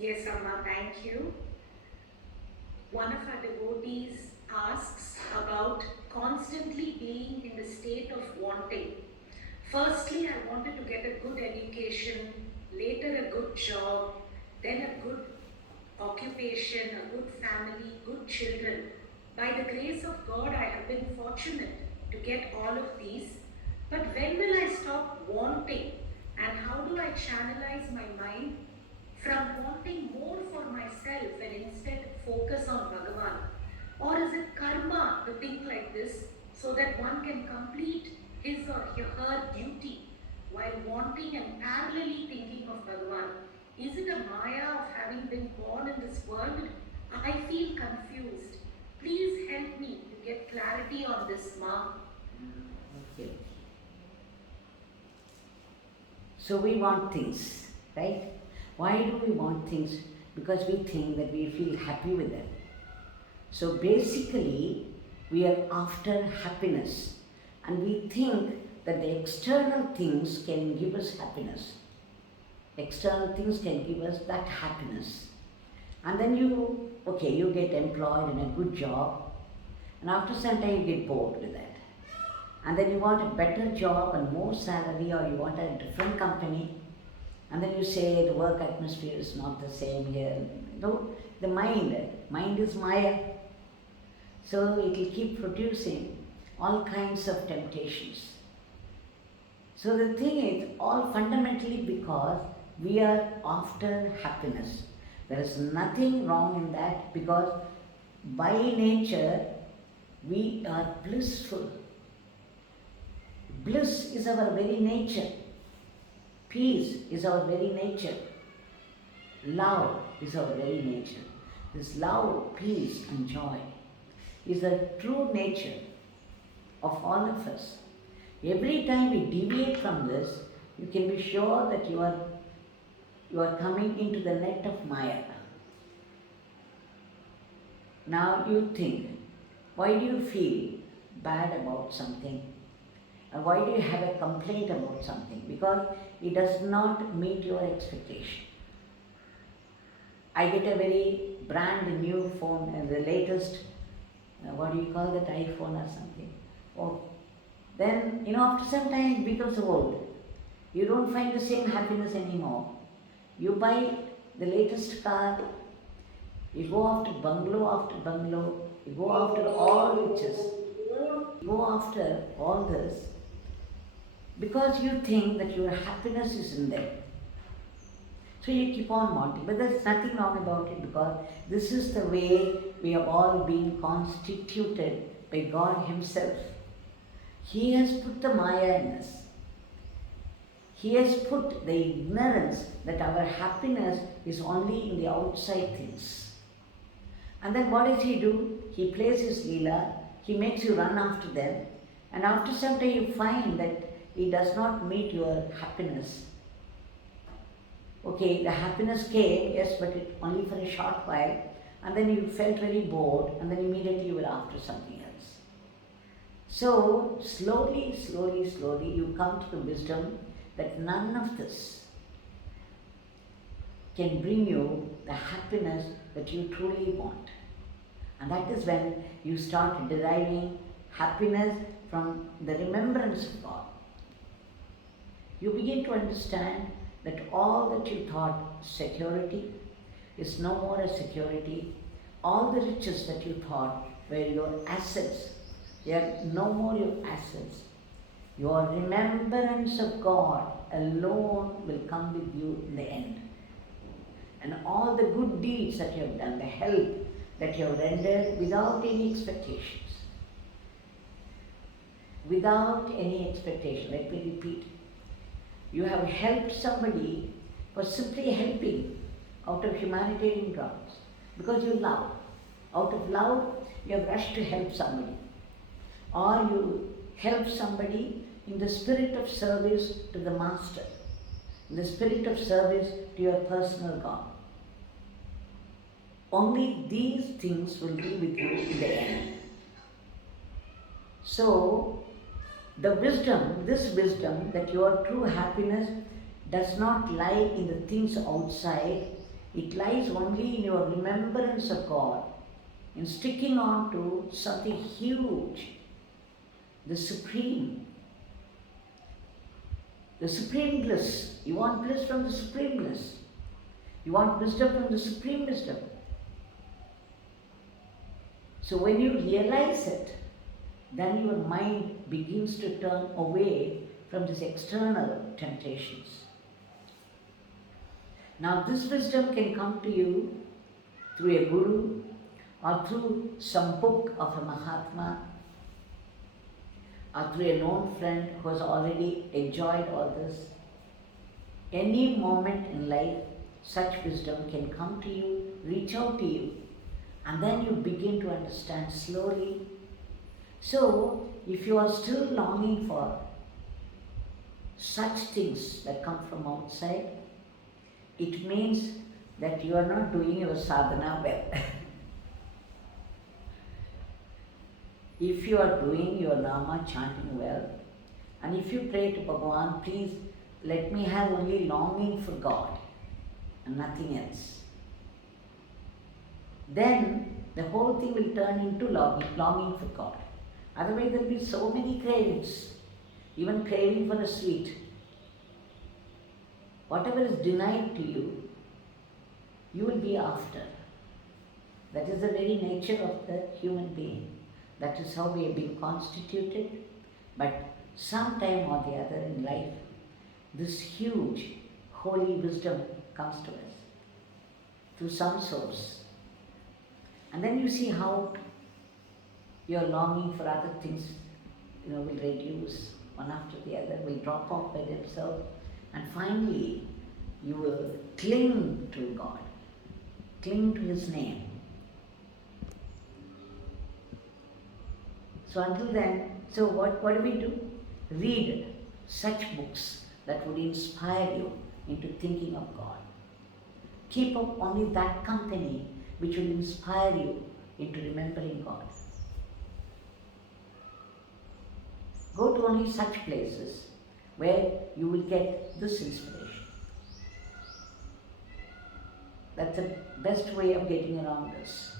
Yes, Amma, thank you. One of our devotees asks about constantly being in the state of wanting. Firstly, I wanted to get a good education, later a good job, then a good occupation, a good family, good children. By the grace of God, I have been fortunate to get all of these. But when will I stop wanting? And how do I channelize my mind from wanting more for myself and instead focus on Bhagavan? Or is it karma to think like this so that one can complete his or her duty while wanting and parallelly thinking of Bhagavan? Is it a maya of having been born in this world? I feel confused. Please help me to get clarity on this, Ma. Okay. So we want things, right? Why do we want things? Because we think that we feel happy with them. So basically, we are after happiness, and we think that the external things can give us happiness. External things can give us that happiness. And then you get employed in a good job, and after some time you get bored with that. And then you want a better job and more salary, or you want a different company, and then you say the work atmosphere is not the same here. No, the mind is Maya. So it will keep producing all kinds of temptations. So the thing is, all fundamentally because we are after happiness. There is nothing wrong in that, because by nature we are blissful. Bliss is our very nature. Peace is our very nature. Love is our very nature. This love, peace and joy is the true nature of all of us. Every time we deviate from this, you can be sure that you are coming into the net of Maya. Now you think, why do you feel bad about something? Or why do you have a complaint about something? Because it does not meet your expectation. I get a very brand new phone and the latest, what do you call that, iPhone or something? Oh, then, after some time it becomes old. You don't find the same happiness anymore. You buy the latest car, you go after bungalow, you go after all riches, you go after all this, because you think that your happiness is in them. So you keep on wanting, but there's nothing wrong about it, because this is the way we have all been constituted by God Himself. He has put the Maya in us. He has put the ignorance that our happiness is only in the outside things. And then what does He do? He plays His Leela, He makes you run after them, and after some time you find that it does not meet your happiness. Okay, the happiness came, yes, but it only for a short while, and then you felt very bored, and then immediately you were after something else. So slowly you come to the wisdom that none of this can bring you the happiness that you truly want. And that is when you start deriving happiness from the remembrance of God. You begin to understand that all that you thought security is no more a security. All the riches that you thought were your assets, they are no more your assets. Your remembrance of God alone will come with you in the end. And all the good deeds that you have done, the help that you have rendered without any expectations. Without any expectation, let me repeat. You have helped somebody for simply helping out of humanitarian grounds, because you love. Out of love, you have rushed to help somebody. Or you help somebody in the spirit of service to the Master, in the spirit of service to your personal God. Only these things will be with you in the end. So, this wisdom that your true happiness does not lie in the things outside, It lies only in your remembrance of God, in sticking on to something huge, the supreme bliss. You want bliss from the supreme bliss. You want wisdom from the supreme wisdom. So when you realize it, then your mind begins to turn away from these external temptations. Now this wisdom can come to you through a guru or through some book of a Mahatma or through a known friend who has already enjoyed all this. Any moment in life, such wisdom can come to you, reach out to you, and then you begin to understand slowly. So, if you are still longing for such things that come from outside, it means that you are not doing your sadhana well. If you are doing your nama chanting well, and if you pray to Bhagavan, please let me have only longing for God and nothing else, then the whole thing will turn into longing for God. Otherwise there will be so many cravings, even craving for a sweet. Whatever is denied to you, you will be after. That is the very nature of the human being. That is how we have been constituted. But sometime or the other in life, this huge holy wisdom comes to us through some source. And then you see how your longing for other things will reduce one after the other, will drop off by themselves, and finally you will cling to God, cling to His name. So until then, so what do we do? Read such books that would inspire you into thinking of God. Keep up only that company which will inspire you into remembering God. Go to only such places where you will get this inspiration. That's the best way of getting around this.